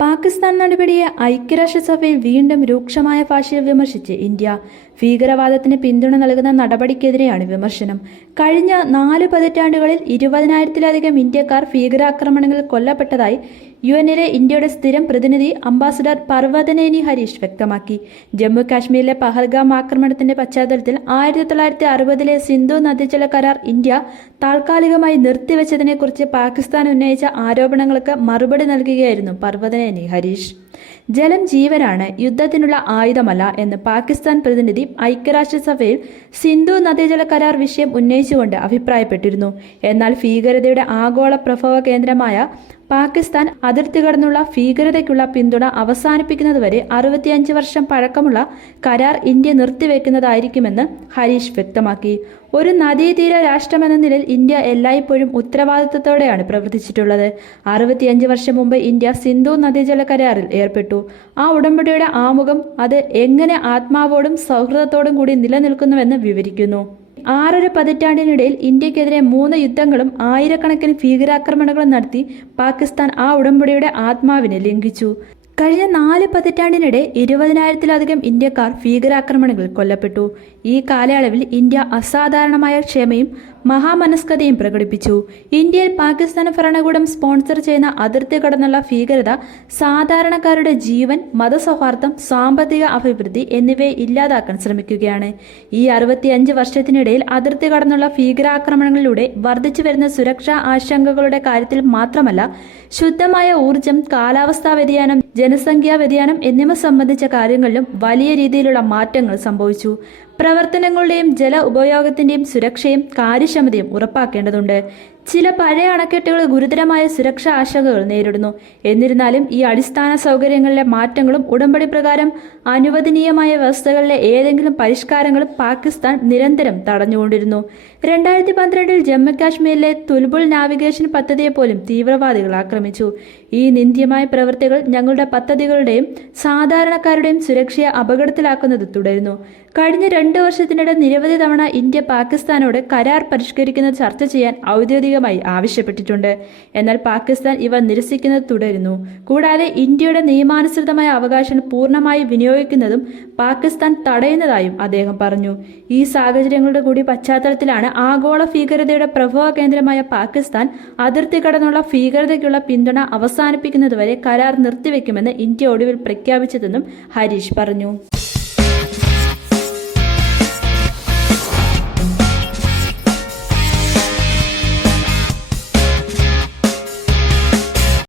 പാകിസ്ഥാൻ നടപടിയെ ഐക്യരാഷ്ട്രസഭയിൽ വീണ്ടും രൂക്ഷമായ ഭാഷയിൽ വിമർശിച്ച് ഇന്ത്യ ഭീകരവാദത്തിന് പിന്തുണ നൽകുന്ന നടപടിക്കെതിരെയാണ് വിമർശനം. കഴിഞ്ഞ നാല് പതിറ്റാണ്ടുകളിൽ ഇരുപതിനായിരത്തിലധികം ഇന്ത്യക്കാർ ഭീകരാക്രമണങ്ങളിൽ കൊല്ലപ്പെട്ടതായി യു എന്നിലെ ഇന്ത്യയുടെ സ്ഥിരം പ്രതിനിധി അംബാസിഡർ പർവതനേനി ഹരീഷ് വ്യക്തമാക്കി. ജമ്മു കാശ്മീരിലെ പഹൽഗാം ആക്രമണത്തിന്റെ പശ്ചാത്തലത്തിൽ ആയിരത്തി തൊള്ളായിരത്തി അറുപതിലെ സിന്ധു നദീജല കരാർ ഇന്ത്യ താൽക്കാലികമായി നിർത്തിവെച്ചതിനെക്കുറിച്ച് പാകിസ്ഥാൻ ഉന്നയിച്ച ആരോപണങ്ങൾക്ക് മറുപടി നൽകുകയായിരുന്നു പർവതനേനി ഹരീഷ്. ജലം ജീവനാണ് യുദ്ധത്തിനുള്ള ആയുധമല്ല എന്ന് പാകിസ്ഥാൻ പ്രതിനിധി ഐക്യരാഷ്ട്രസഭയിൽ സിന്ധു നദീജല കരാർ വിഷയം ഉന്നയിച്ചുകൊണ്ട് അഭിപ്രായപ്പെട്ടിരുന്നു. എന്നാൽ ഭീകരതയുടെ ആഗോള പ്രഭവ കേന്ദ്രമായ പാകിസ്ഥാൻ അതിർത്തി കടന്നുള്ള ഭീകരതയ്ക്കുള്ള പിന്തുണ അവസാനിപ്പിക്കുന്നതുവരെ അറുപത്തിയഞ്ച് വർഷം പഴക്കമുള്ള കരാർ ഇന്ത്യ നിർത്തിവെക്കുന്നതായിരിക്കുമെന്ന് ഹരീഷ് വ്യക്തമാക്കി. ഒരു നദീതീര രാഷ്ട്രമെന്ന നിലയിൽ ഇന്ത്യ എല്ലായ്പ്പോഴും ഉത്തരവാദിത്തത്തോടെയാണ് പ്രവർത്തിച്ചിട്ടുള്ളത്. അറുപത്തിയഞ്ച് വർഷം മുമ്പ് ഇന്ത്യ സിന്ധു നദീജല കരാറിൽ ഏർപ്പെട്ടു. ആ ഉടമ്പടിയുടെ ആമുഖം അത് എങ്ങനെ ആത്മാവോടും സൗഹൃദത്തോടും കൂടി നിലനിൽക്കുന്നുവെന്ന് വിവരിക്കുന്നു. ആറര പതിറ്റാണ്ടിനിടയിൽ ഇന്ത്യക്കെതിരെ മൂന്ന് യുദ്ധങ്ങളും ആയിരക്കണക്കിന് ഭീകരാക്രമണങ്ങളും നടത്തി പാകിസ്ഥാൻ ആ ഉടമ്പടിയുടെ ആത്മാവിനെ ലംഘിച്ചു. കഴിഞ്ഞ നാല് പതിറ്റാണ്ടിനിടെ ഇരുപതിനായിരത്തിലധികം ഇന്ത്യക്കാർ ഭീകരാക്രമണങ്ങളിൽ കൊല്ലപ്പെട്ടു. ഈ കാലയളവിൽ ഇന്ത്യ അസാധാരണമായ ക്ഷമയും മഹാമനസ്കതയും പ്രകടിപ്പിച്ചു. ഇന്ത്യയിൽ പാകിസ്ഥാൻ ഭരണകൂടം സ്പോൺസർ ചെയ്യുന്ന അതിർത്തി കടന്നുള്ള ഭീകരത സാധാരണക്കാരുടെ ജീവൻ മതസൗഹാർദ്ദം സാമ്പത്തിക അഭിവൃദ്ധി എന്നിവയെ ഇല്ലാതാക്കാൻ ശ്രമിക്കുകയാണ്. ഈ അറുപത്തിയഞ്ച് വർഷത്തിനിടയിൽ അതിർത്തി കടന്നുള്ള ഭീകരാക്രമണങ്ങളിലൂടെ വർദ്ധിച്ചു വരുന്ന സുരക്ഷാ ആശങ്കകളുടെ കാര്യത്തിൽ മാത്രമല്ല ശുദ്ധമായ ഊർജം കാലാവസ്ഥാ വ്യതിയാനം ജനസംഖ്യാ വ്യതിയാനം എന്നിവ സംബന്ധിച്ച കാര്യങ്ങളിലും വലിയ രീതിയിലുള്ള മാറ്റങ്ങൾ സംഭവിച്ചു. പ്രവർത്തനങ്ങളുടെയും ജല ഉപയോഗത്തിന്റെയും സുരക്ഷയും കാര്യക്ഷമതയും ഉറപ്പാക്കേണ്ടതുണ്ട്. ചില പഴയ അണക്കെട്ടുകൾ ഗുരുതരമായ സുരക്ഷാ ആശങ്കകൾ നേരിടുന്നു. എന്നിരുന്നാലും ഈ അടിസ്ഥാന സൗകര്യങ്ങളിലെ മാറ്റങ്ങളും ഉടമ്പടി പ്രകാരം അനുവദനീയമായ വ്യവസ്ഥകളിലെ ഏതെങ്കിലും പരിഷ്കാരങ്ങളും പാകിസ്ഥാൻ നിരന്തരം തടഞ്ഞുകൊണ്ടിരുന്നു. രണ്ടായിരത്തി പന്ത്രണ്ടിൽ ജമ്മു കാശ്മീരിലെ തുൽബുൾ നാവിഗേഷൻ പദ്ധതിയെ പോലും തീവ്രവാദികൾ ആക്രമിച്ചു. ഈ നിന്ദ്യമായ പ്രവൃത്തികൾ ഞങ്ങളുടെ പദ്ധതികളുടെയും സാധാരണക്കാരുടെയും സുരക്ഷയെ അപകടത്തിലാക്കുന്നത് തുടരുന്നു. കഴിഞ്ഞ രണ്ട് വർഷത്തിനിടെ നിരവധി തവണ ഇന്ത്യ പാകിസ്ഥാനോട് കരാർ പരിഷ്കരിക്കുന്ന ചർച്ച ചെയ്യാൻ ഔദ്യോഗികമായി ആവശ്യപ്പെട്ടിട്ടുണ്ട്. എന്നാൽ പാകിസ്ഥാൻ ഇവ നിരസിക്കുന്നത് തുടരുന്നു. കൂടാതെ ഇന്ത്യയുടെ നിയമാനുസൃതമായ അവകാശം പൂർണമായി വിനിയോഗിക്കുന്നതും പാകിസ്ഥാൻ തടയുന്നതായും അദ്ദേഹം പറഞ്ഞു. ഈ സാഹചര്യങ്ങളുടെ കൂടി പശ്ചാത്തലത്തിലാണ് ആഗോള ഭീകരതയുടെ പ്രഭവ കേന്ദ്രമായ പാകിസ്ഥാൻ അതിർത്തി കടന്നുള്ള ഭീകരതയ്ക്കുള്ള പിന്തുണ അവസാനിപ്പിക്കുന്നതുവരെ കരാർ നിർത്തിവെക്കുമെന്ന് ഇന്ത്യ ഒടുവിൽ പ്രഖ്യാപിച്ചതെന്നും ഹരീഷ് പറഞ്ഞു.